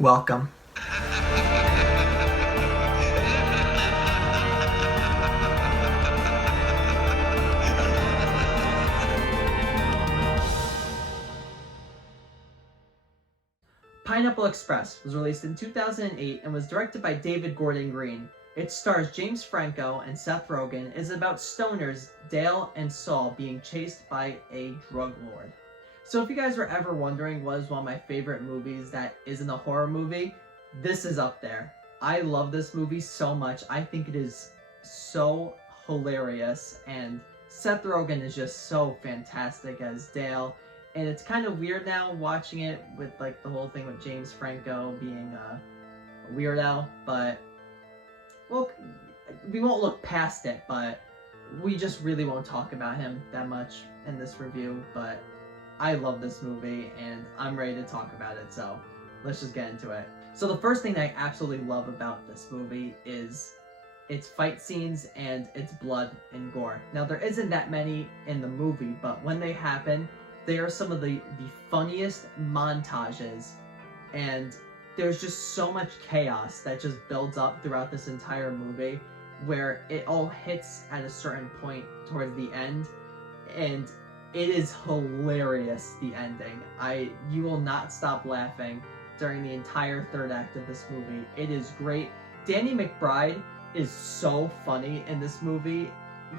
Welcome. Pineapple Express was released in 2008 and was directed by David Gordon Green. It stars James Franco and Seth Rogen. It is about stoners Dale and Saul being chased by a drug lord. So if you guys were ever wondering what is one of my favorite movies that isn't a horror movie, this is up there. I love this movie so much. I think it is so hilarious, and Seth Rogen is just so fantastic as Dale. And it's kind of weird now watching it with like the whole thing with James Franco being a weirdo, but well, we won't look past it, but we just really won't talk about him that much in this review. But I love this movie and I'm ready to talk about it, so let's just get into it. So the first thing that I absolutely love about this movie is its fight scenes and its blood and gore. Now there isn't that many in the movie, but when they happen, they are some of the funniest montages, and there's just so much chaos that just builds up throughout this entire movie, where it all hits at a certain point towards the end, and it is hilarious, the ending. You will not stop laughing during the entire third act of this movie. It is great. Danny McBride is so funny in this movie.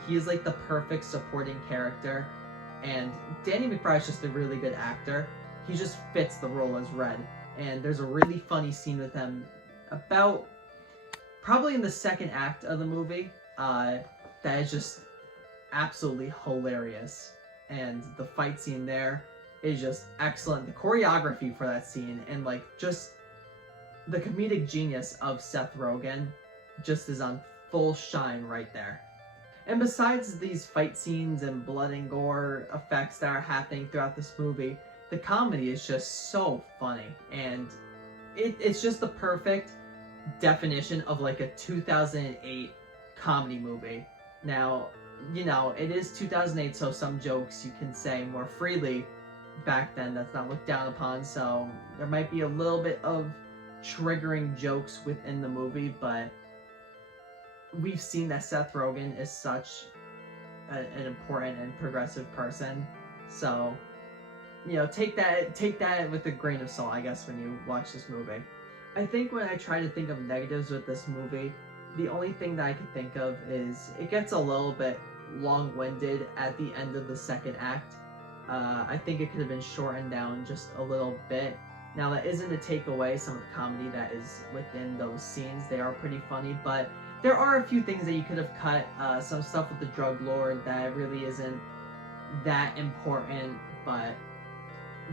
He is like the perfect supporting character. And Danny McBride is just a really good actor. He just fits the role as Red. And there's a really funny scene with him about probably in the second act of the movie that is just absolutely hilarious. And the fight scene there is just excellent. The choreography for that scene and like just the comedic genius of Seth Rogen just is on full shine right there. And besides these fight scenes and blood and gore effects that are happening throughout this movie, the comedy is just so funny. And it's just the perfect definition of like a 2008 comedy movie. Now, you know, it is 2008, so some jokes you can say more freely. Back then, that's not looked down upon, so there might be a little bit of triggering jokes within the movie, but we've seen that Seth Rogen is such an important and progressive person, so you know, take that with a grain of salt, I guess, when you watch this movie. I think when I try to think of negatives with this movie, the only thing that I can think of is it gets a little bit long-winded at the end of the second act. I think it could have been shortened down just a little bit. Now that isn't to take away some of the comedy that is within those scenes. They are pretty funny, but there are a few things that you could have cut. Some stuff with the drug lord that really isn't that important, but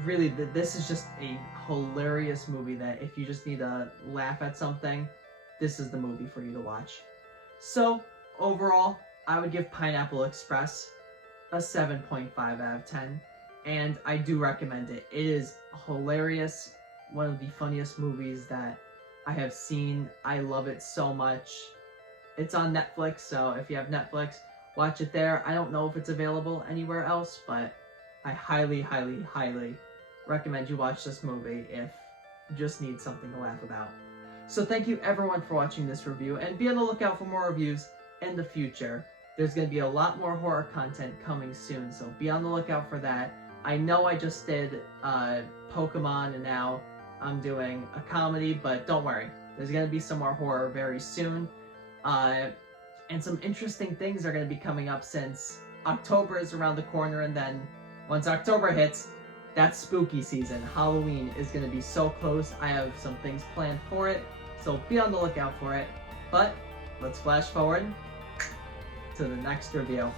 really this is just a hilarious movie that if you just need to laugh at something, this is the movie for you to watch. So overall, I would give Pineapple Express a 7.5 out of 10, and I do recommend it. It is hilarious, one of the funniest movies that I have seen. I love it so much. It's on Netflix, so if you have Netflix, watch it there. I don't know if it's available anywhere else, but I highly, highly, highly recommend you watch this movie if you just need something to laugh about. So thank you everyone for watching this review, and be on the lookout for more reviews in the future. There's going to be a lot more horror content coming soon, so be on the lookout for that. I know I just did Pokemon, and now I'm doing a comedy, but don't worry. There's going to be some more horror very soon. And some interesting things are going to be coming up since October is around the corner, and then once October hits, that's spooky season. Halloween is going to be so close. I have some things planned for it, so be on the lookout for it. But let's flash forward to the next review.